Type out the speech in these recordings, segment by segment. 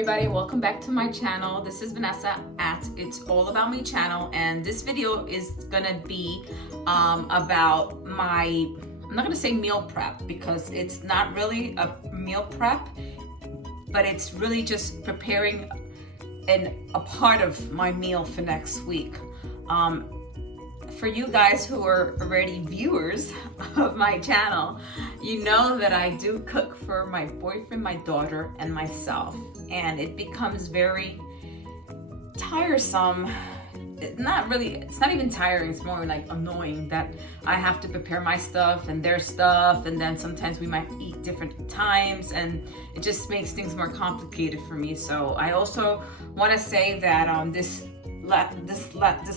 everybody, welcome back to my channel. This is Vanessa at It's All About Me channel, and this video is gonna be about my, I'm not gonna say meal prep because it's not really a meal prep, but it's really just preparing a part of my meal for next week. For you guys who are already viewers of my channel, you know that I do cook for my boyfriend, my daughter, and myself, and it becomes very tiresome. It's not even tiring, it's more like annoying that I have to prepare my stuff and their stuff, and then sometimes we might eat different times, and it just makes things more complicated for me. So I also want to say that this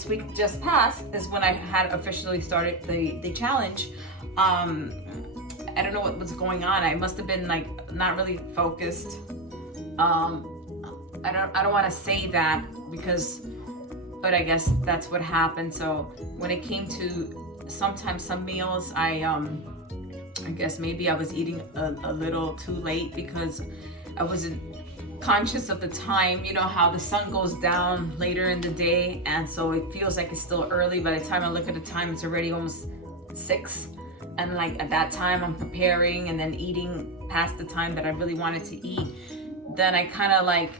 week just passed is when I had officially started the challenge. I don't know what was going on. I must have been like not really focused. I don't want to say that but I guess that's what happened. So when it came to sometimes some meals, I guess maybe I was eating a little too late because I wasn't conscious of the time. You know how the sun goes down later in the day, and so it feels like it's still early. By the time I look at the time, it's already almost 6, and like at that time I'm preparing and then eating past the time that I really wanted to eat. Then I kind of like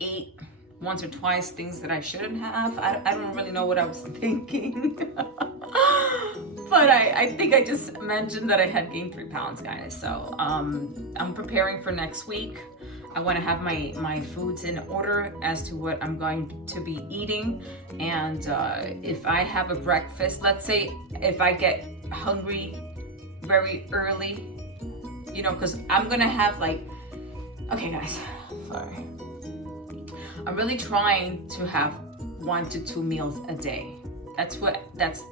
ate once or twice things that I shouldn't have. I don't really know what I was thinking. But I think I just mentioned that I had gained 3 pounds, guys. So I'm preparing for next week. I want to have my foods in order as to what I'm going to be eating. And if I have a breakfast, let's say if I get hungry very early, you know, because I'm going to have okay guys, sorry. I'm really trying to have 1 to 2 meals a day. That's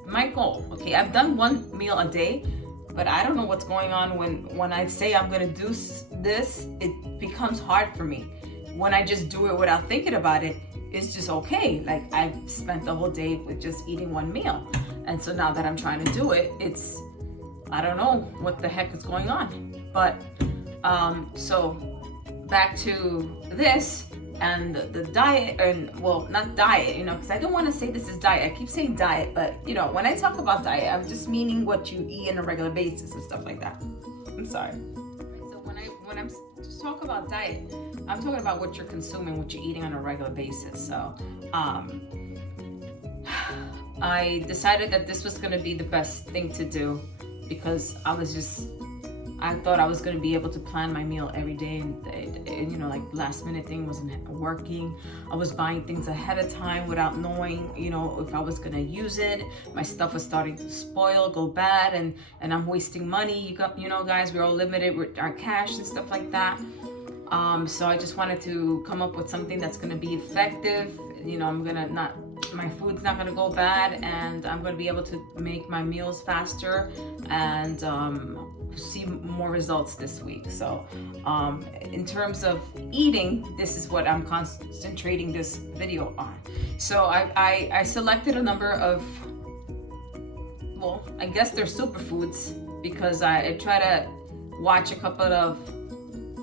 my goal. Okay, I've done 1 meal a day, but I don't know what's going on when I say I'm gonna do this, it becomes hard for me. When I just do it without thinking about it, it's just okay. Like I've spent the whole day with just eating 1 meal. And so now that I'm trying to do it, I don't know what the heck is going on. But so back to this and the diet, and well, not diet, you know, because I don't want to say this is diet. I keep saying diet, but you know, when I talk about diet, I'm just meaning what you eat on a regular basis and stuff like that. I'm sorry. So when I'm talking about diet, I'm talking about what you're consuming, what you're eating on a regular basis. So I decided that this was going to be the best thing to do because I thought I was going to be able to plan my meal every day, and you know, like last minute thing wasn't working. I was buying things ahead of time without knowing, you know, if I was going to use it. My stuff was starting to spoil, go bad, and I'm wasting money. You know, guys, we're all limited with our cash and stuff like that. So I just wanted to come up with something that's going to be effective. You know, my food's not going to go bad, and I'm going to be able to make my meals faster and see more results this week. So in terms of eating, this is what I'm concentrating this video on. So I selected a number of, well, I guess they're superfoods because I try to watch a couple of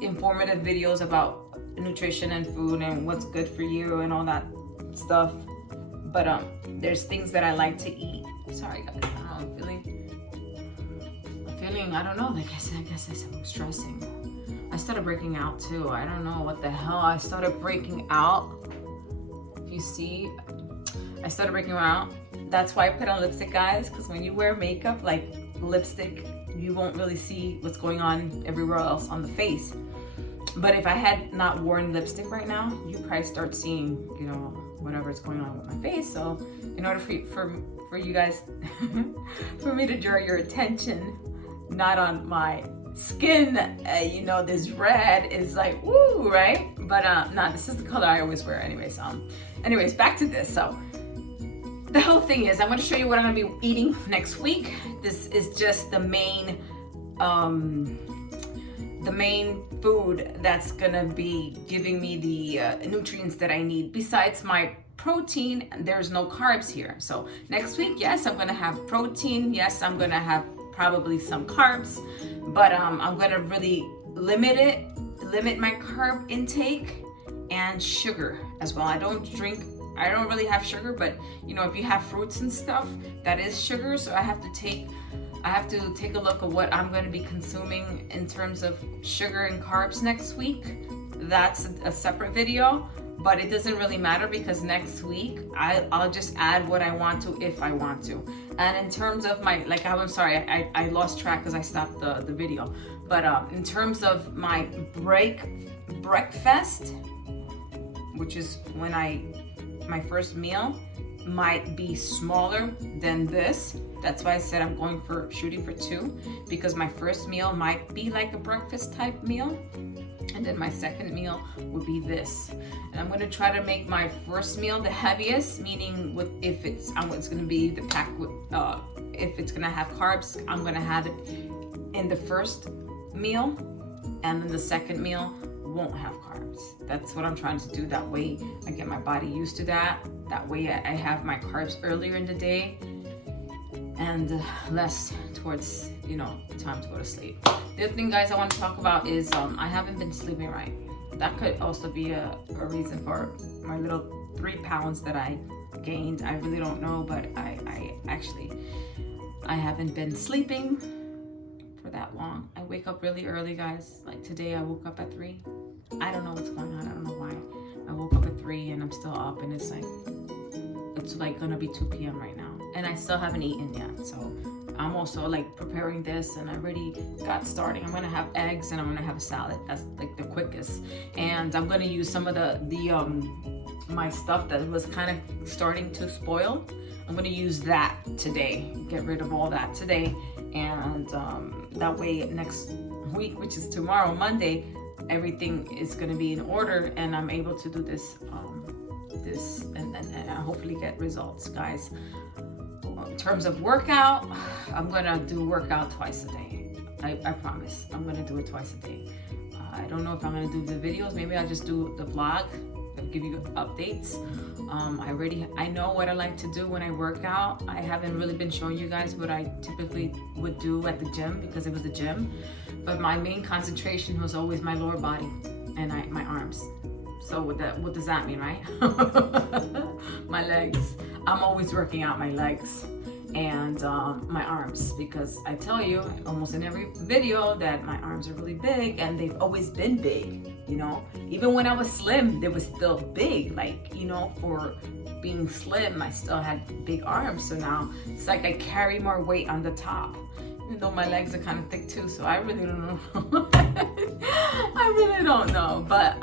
informative videos about nutrition and food and what's good for you and all that stuff. But there's things that I like to eat. Sorry guys, I'm feeling, I don't know, like I said, I guess I'm stressing. I started breaking out too. I don't know what the hell. I started breaking out. If you see, I started breaking out. That's why I put on lipstick, guys, because when you wear makeup, like lipstick, you won't really see what's going on everywhere else on the face. But if I had not worn lipstick right now, you probably start seeing, you know, whatever's going on with my face. So in order for you guys, for me to draw your attention, not on my skin, you know, this red is like, woo, right? But nah, this is the color I always wear anyways. Anyways, back to this. So the whole thing is, I'm going to show you what I'm going to be eating next week. This is just the main food that's going to be giving me the nutrients that I need. Besides my protein, there's no carbs here. So next week, yes, I'm going to have protein. Yes, I'm going to have probably some carbs, but I'm going to really limit my carb intake and sugar as well. I don't really have sugar, but you know, if you have fruits and stuff, that is sugar. So I have to take a look at what I'm going to be consuming in terms of sugar and carbs next week. That's a separate video, but it doesn't really matter because next week I'll just add what I want to if I want to. And in terms of my, like, I'm sorry, I lost track because I stopped the video. But in terms of my breakfast, which is when my first meal might be smaller than this. That's why I said I'm shooting for 2, because my first meal might be like a breakfast type meal, and then my second meal would be this. And I'm gonna try to make my first meal the heaviest, meaning if it's gonna be the pack with, if it's gonna have carbs, I'm gonna have it in the first meal, and then the second meal won't have carbs. That's what I'm trying to do. That way I get my body used to that. That way I have my carbs earlier in the day and less towards, you know, time to go to sleep. The other thing, guys, I want to talk about is I haven't been sleeping right. That could also be a reason for my little 3 pounds that I gained. I really don't know, but I actually haven't been sleeping for that long. I wake up really early, guys. Like today I woke up at 3. I don't know what's going on. I don't know why. I woke up at 3 and I'm still up, and it's like gonna be 2 p.m. right now, and I still haven't eaten yet. So I'm also like preparing this, and I already got starting. I'm gonna have eggs and I'm gonna have a salad. That's like the quickest. And I'm gonna use some of my stuff that was kind of starting to spoil. I'm gonna use that today. Get rid of all that today, and that way next week, which is tomorrow, Monday, everything is going to be in order, and I'm able to do this and hopefully get results, guys. In terms of workout, I'm going to do workout twice a day. I promise. I'm going to do it twice a day. I don't know if I'm going to do the videos. Maybe I'll just do the vlog. I'll give you updates. I know what I like to do when I work out. I haven't really been showing you guys what I typically would do at the gym because it was the gym. But my main concentration was always my lower body and my arms. So what does that mean, right? My legs. I'm always working out my legs and my arms, because I tell you almost in every video that my arms are really big, and they've always been big, you know. Even when I was slim, they were still big. Like, you know, for being slim, I still had big arms. So now it's like I carry more weight on the top, even though my legs are kind of thick too. So I really don't know. I really don't know. But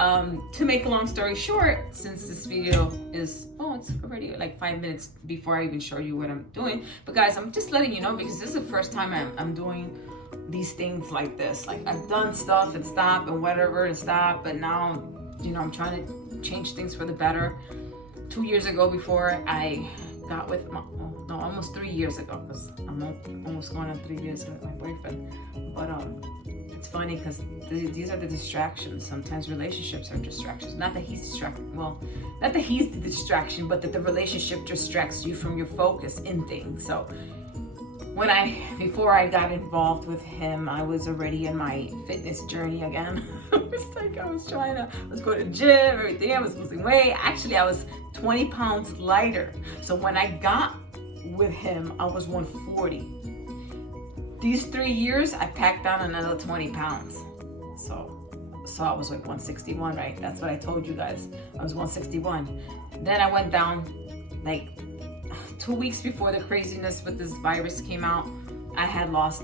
to make a long story short, since this video is, it's already like 5 minutes before I even show you what I'm doing. But guys, I'm just letting you know, because this is the first time I'm doing these things like this. Like, I've done stuff and stop and whatever and stop, but now, you know, I'm trying to change things for the better. 2 years ago, before I got with almost 3 years ago, because I'm almost going on 3 years with my boyfriend. But it's funny because these are the distractions. Sometimes relationships are distractions. Not that he's distracted. Well, not that he's the distraction, but that the relationship distracts you from your focus in things. So before I got involved with him, I was already in my fitness journey again. It's like I was going to gym, everything. I was losing weight. Actually, I was 20 pounds lighter. So when I got with him, I was 140. These 3 years, I packed down another 20 pounds. So I was like 161, right? That's what I told you guys. I was 161. Then I went down like 2 weeks before the craziness with this virus came out. I had lost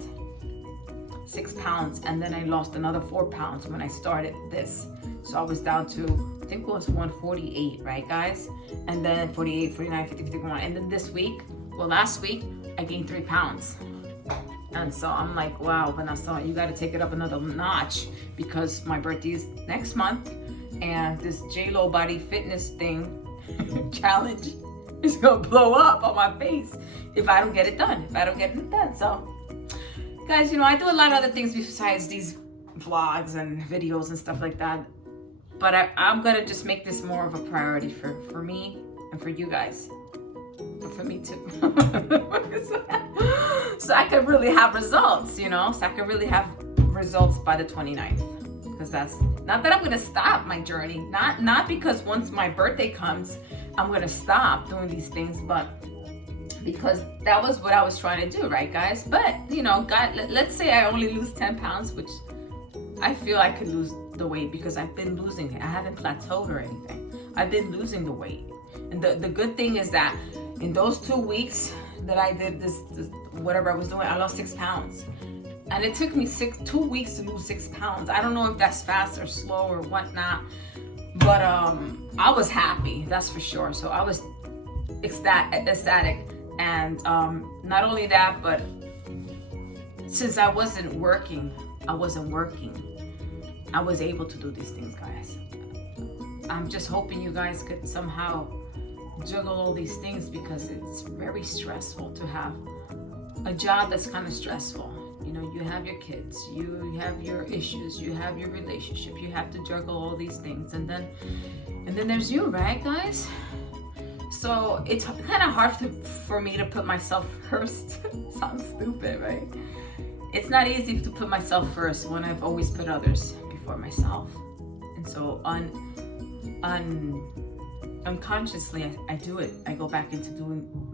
6 pounds, and then I lost another 4 pounds when I started this. So I was down to, I think it was 148, right, guys? And then 48, 49, 50, 51. And then this week, last week, I gained 3 pounds. And so I'm like, wow, Vanessa, you got to take it up another notch, because my birthday is next month, and this J-Lo body fitness thing challenge is going to blow up on my face if I don't get it done. So, guys, you know, I do a lot of other things besides these vlogs and videos and stuff like that. But I'm going to just make this more of a priority for me and for you guys. But for me too. So I could really have results, you know. So I could really have results by the 29th. Because that's Not that I'm gonna stop my journey. Not because once my birthday comes, I'm gonna stop doing these things, but because that was what I was trying to do, right, guys? But you know, God, let's say I only lose 10 pounds, which I feel I could lose the weight because I've been losing it. I haven't plateaued or anything. I've been losing the weight. And the good thing is that in those 2 weeks that I did this whatever I was doing, I lost 6 pounds. And it took me 2 weeks to lose 6 pounds. I don't know if that's fast or slow or whatnot, but I was happy, that's for sure. So I was ecstatic. And not only that, but since I wasn't working, I was able to do these things, guys. I'm just hoping you guys could somehow juggle all these things, because it's very stressful to have a job that's kind of stressful. You know, you have your kids, you have your issues, you have your relationship, you have to juggle all these things, and then there's you, right, guys? So it's kind of hard for me to put myself first. Sounds stupid, right? It's not easy to put myself first when I've always put others before myself. And so unconsciously, I do it. I go back into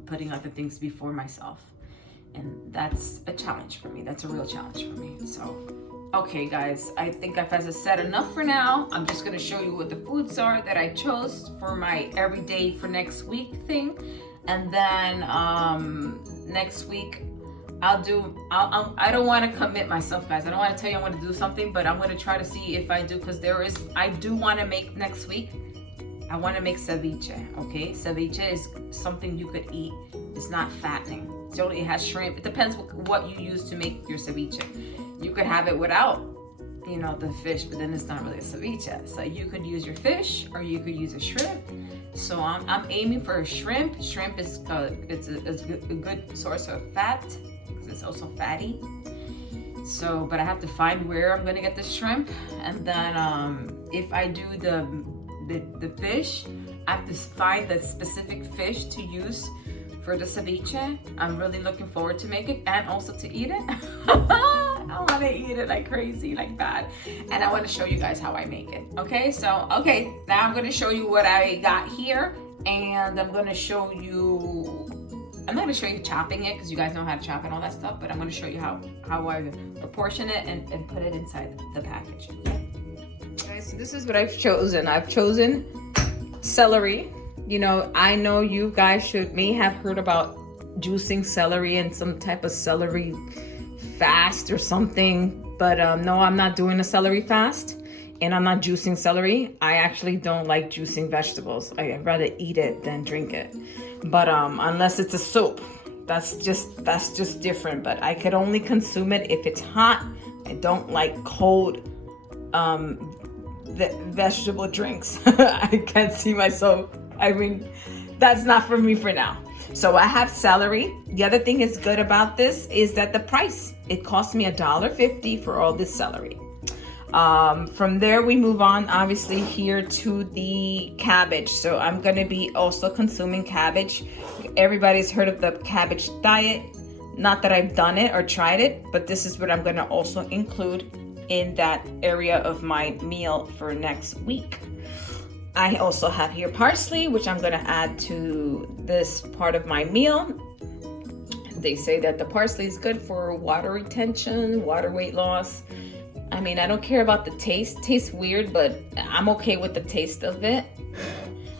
putting other things before myself. And that's a challenge for me. That's a real challenge for me. So, okay, guys, I think I've said enough for now. I'm just gonna show you what the foods are that I chose for my everyday for next week thing. And then next week, I don't want to commit myself, guys. I don't want to tell you I want to do something, but I'm going to try to see if I do, because I do want to make next week. I want to make ceviche, okay? Ceviche is something you could eat. It's not fattening. It has shrimp. It depends what you use to make your ceviche. You could have it without, you know, the fish, but then it's not really a ceviche. So you could use your fish, or you could use a shrimp. So I'm aiming for a shrimp. Shrimp is it's a good source of fat. It's also fatty. So, but I have to find where I'm gonna get the shrimp, and then if I do the fish, I have to find the specific fish to use for the ceviche. I'm really looking forward to make it, and also to eat it. I want to eat it like crazy, like bad, and I want to show you guys how I make it. Okay, so now I'm going to show you what I got here, and I'm going to show you. I'm not going to show you chopping it, because you guys know how to chop and all that stuff, but I'm going to show you how I proportion it and put it inside the package. Okay? Guys, so this is what I've chosen. I've chosen celery. You know, I know you guys may have heard about juicing celery and some type of celery fast or something, but no, I'm not doing a celery fast, and I'm not juicing celery. I actually don't like juicing vegetables. I'd rather eat it than drink it. But unless it's a soup, that's just different. But I could only consume it if it's hot. I don't like cold vegetable drinks. I can't see myself. I mean, that's not for me for now. So I have celery. The other thing is good about this is that the price, it cost me $1.50 for all this celery. From there, we move on, obviously, here to the cabbage. So I'm going to be also consuming cabbage. Everybody's heard of the cabbage diet. Not that I've done it or tried it, but this is what I'm going to also include in that area of my meal for next week. I also have here parsley, which I'm going to add to this part of my meal. They say that the parsley is good for water retention, water weight loss. I mean, I don't care about the taste. It tastes weird, but I'm okay with the taste of it.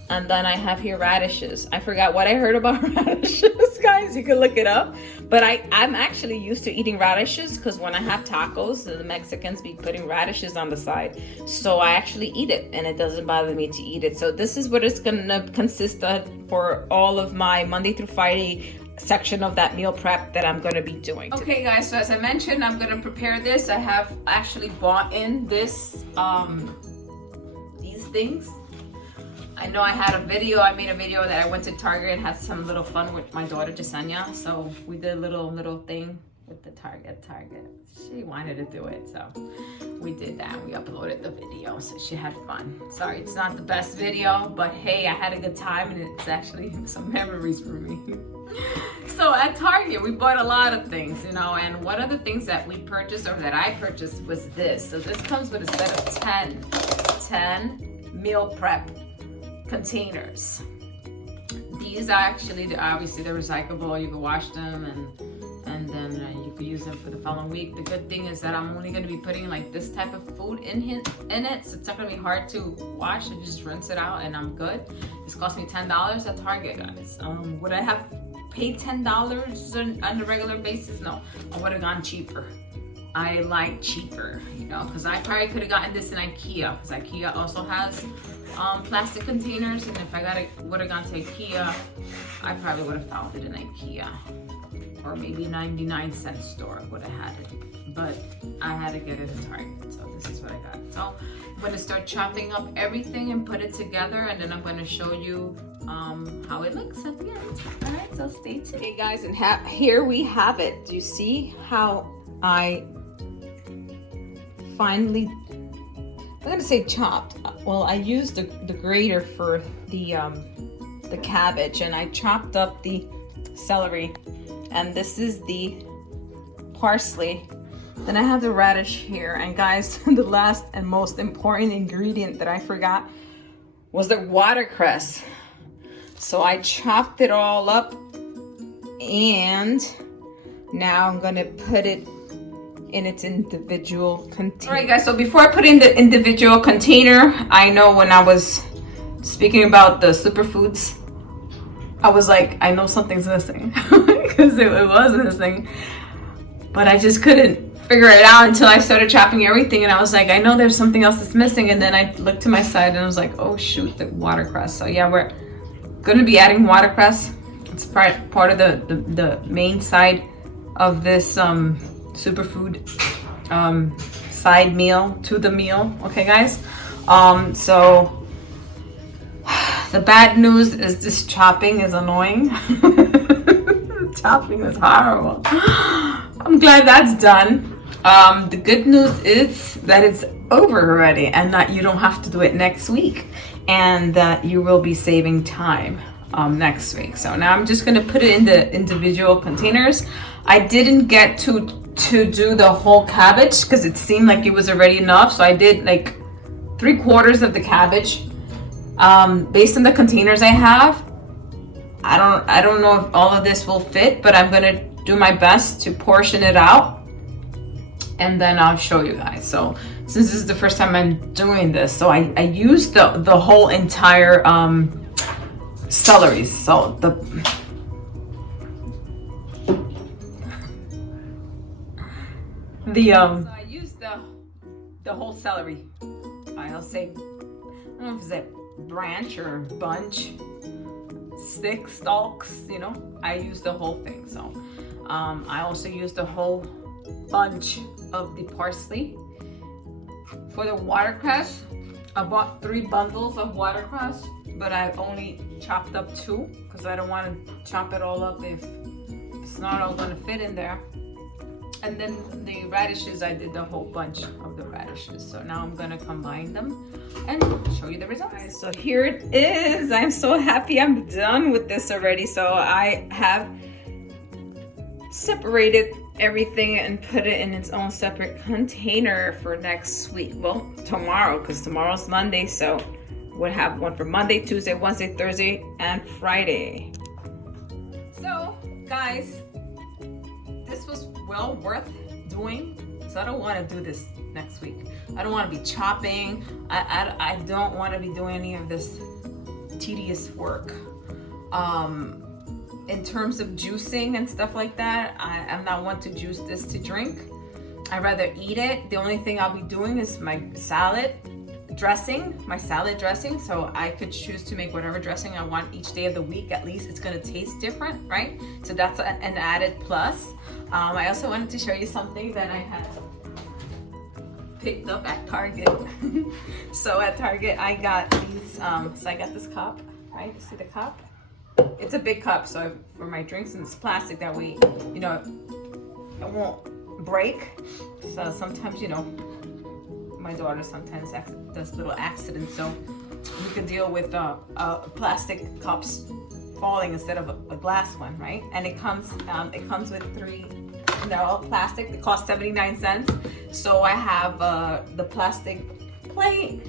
And then I have here radishes. I forgot what I heard about radishes, guys. You can look it up. But I'm actually used to eating radishes, because when I have tacos, the Mexicans be putting radishes on the side. So I actually eat it, and it doesn't bother me to eat it. So this is what it's going to consist of for all of my Monday through Friday section of that meal prep that I'm going to be doing today. Okay, guys, so as I mentioned, I'm going to prepare this. I have actually bought in these things. I know I made a video that I went to Target and had some little fun with my daughter Jasenia. So we did a little thing with the Target. She wanted to do it, so we did that. We uploaded the video, so she had fun. Sorry, it's not the best video, but hey, I had a good time, and it's actually some memories for me. So at Target, we bought a lot of things, you know, and one of the things that we purchased, or that I purchased, was this. So this comes with a set of 10 meal prep containers. These are actually, obviously they're recyclable. You can wash them and then you can use them for the following week. The good thing is that I'm only going to be putting like this type of food in it, so it's not going to be hard to wash. I just rinse it out and I'm good. This cost me $10 at Target, guys. Would I have paid $10 on a regular basis? No, I would have gone cheaper. I like cheaper, you know, because I probably could have gotten this in IKEA, because IKEA also has plastic containers, and if I would have gone to IKEA, I probably would have found it in IKEA, or maybe 99-cent store would have had it, but I had to get it at Target, so this is what I got. So I'm going to start chopping up everything and put it together, and then I'm going to show you how it looks at the end. All right, so stay tuned. Okay guys, and here we have it. Do you see how I finally, I'm gonna say chopped. Well, I used the grater for the cabbage, and I chopped up the celery, and this is the parsley. Then I have the radish here, and guys, the last and most important ingredient that I forgot was the watercress. So I chopped it all up, and now I'm gonna put it in its individual container. All right, guys, so before I put in the individual container, I know when I was speaking about the superfoods, I was like, I know something's missing, because it was missing, but I just couldn't figure it out until I started chopping everything, and I was like, I know there's something else that's missing, and then I looked to my side and I was like, oh shoot, the watercress. So yeah, we're gonna be adding watercress. It's part of the main side of this superfood side meal to the meal. Okay guys, so the bad news is this chopping is annoying. Chopping is horrible. I'm glad that's done. The good news is that it's over already, and that you don't have to do it next week, and that you will be saving time next week. So now I'm just gonna put it in the individual containers. I didn't get to do the whole cabbage because it seemed like it was already enough, so I did like 3/4 of the cabbage. Based on the containers I have, I don't know if all of this will fit, but I'm gonna do my best to portion it out, and then I'll show you guys. So since this is the first time I'm doing this, so I used the whole entire celery. So so I used the whole celery. I'll say, I don't know if it's a branch or bunch, stalks, you know. I used the whole thing. So I also used the whole bunch of the parsley. For the watercress, I bought 3 bundles of watercress, but I only chopped up 2 because I don't want to chop it all up if it's not all going to fit in there. And then the radishes, I did the whole bunch of the radishes. So now I'm gonna combine them and show you the results. So here it is. I'm so happy I'm done with this already. So I have separated everything and put it in its own separate container for next week. Well, tomorrow, because tomorrow's Monday. So we'll have one for Monday, Tuesday, Wednesday, Thursday, and Friday. So guys, this was well worth doing, so I don't want to do this next week. I don't want to be chopping. I don't want to be doing any of this tedious work. In terms of juicing and stuff like that, I'm not one to juice this to drink. I'd rather eat it. The only thing I'll be doing is my salad dressing, so I could choose to make whatever dressing I want each day of the week. At least it's going to taste different, right? So that's an added plus. I also wanted to show you something that I had picked up at Target. So at Target I got these, so I got this cup, right? You see the cup? It's a big cup, so for my drinks, and it's plastic, that way, you know, it won't break. So sometimes, you know, my daughter sometimes does little accidents, so you can deal with plastic cups falling instead of a glass one, right? And it comes with 3. They're all plastic. They cost 79 cents. So I have the plastic plate,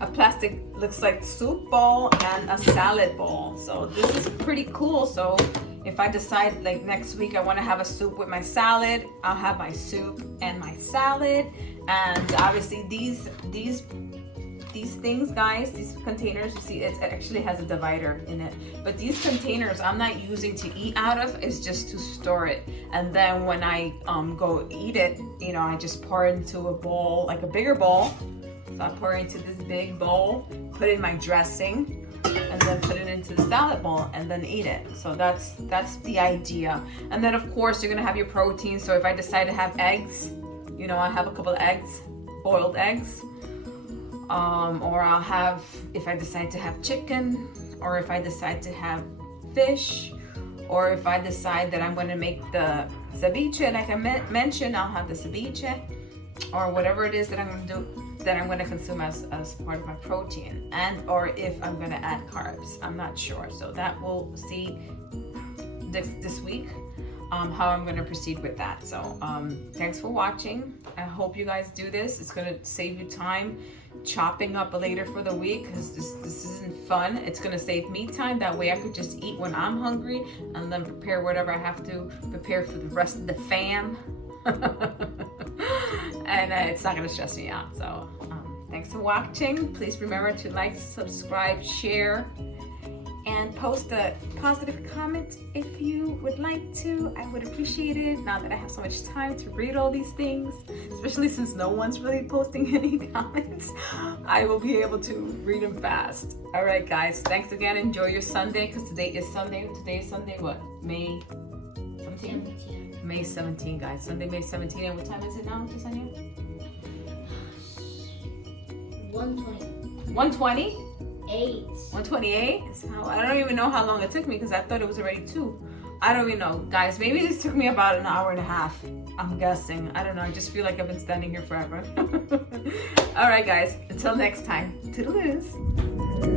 a plastic looks like soup bowl, and a salad bowl. So this is pretty cool. So if I decide like next week I want to have a soup with my salad, I'll have my soup and my salad. And obviously these things, guys, these containers, you see it actually has a divider in it, but these containers I'm not using to eat out of, it's just to store it. And then when I go eat it, you know, I just pour it into a bowl, like a bigger bowl. So I pour it into this big bowl, put in my dressing, and then put it into the salad bowl and then eat it. So that's the idea. And then of course you're gonna have your protein. So if I decide to have eggs, you know, I have a couple of eggs, boiled eggs. Or I'll have, if I decide to have chicken, or if I decide to have fish, or if I decide that I'm going to make the ceviche, like I mentioned, I'll have the ceviche, or whatever it is that I'm going to do, that I'm going to consume as part of my protein, and or if I'm going to add carbs. I'm not sure. So that we'll see this week. How I'm going to proceed with that. So thanks for watching. I hope you guys do this. It's going to save you time chopping up later for the week, because this isn't fun. It's going to save me time. That way I could just eat when I'm hungry and then prepare whatever I have to prepare for the rest of the fam. And it's not going to stress me out. So thanks for watching. Please remember to like, subscribe, share, and post a positive comment if you would like to. I would appreciate it now that I have so much time to read all these things, especially since no one's really posting any comments. I will be able to read them fast. All right, guys, thanks again. Enjoy your Sunday, because today is Sunday. Today is Sunday, what? May 17? May 17, guys. Sunday, May 17. And what time is it now, Tasanya? 1:20. 1:20? 1:28. 1:28? I don't even know how long it took me, because I thought it was already 2. I don't even know, guys. Maybe this took me about an hour and a half. I'm guessing. I don't know. I just feel like I've been standing here forever. All right, guys. Until next time. Toodaloos.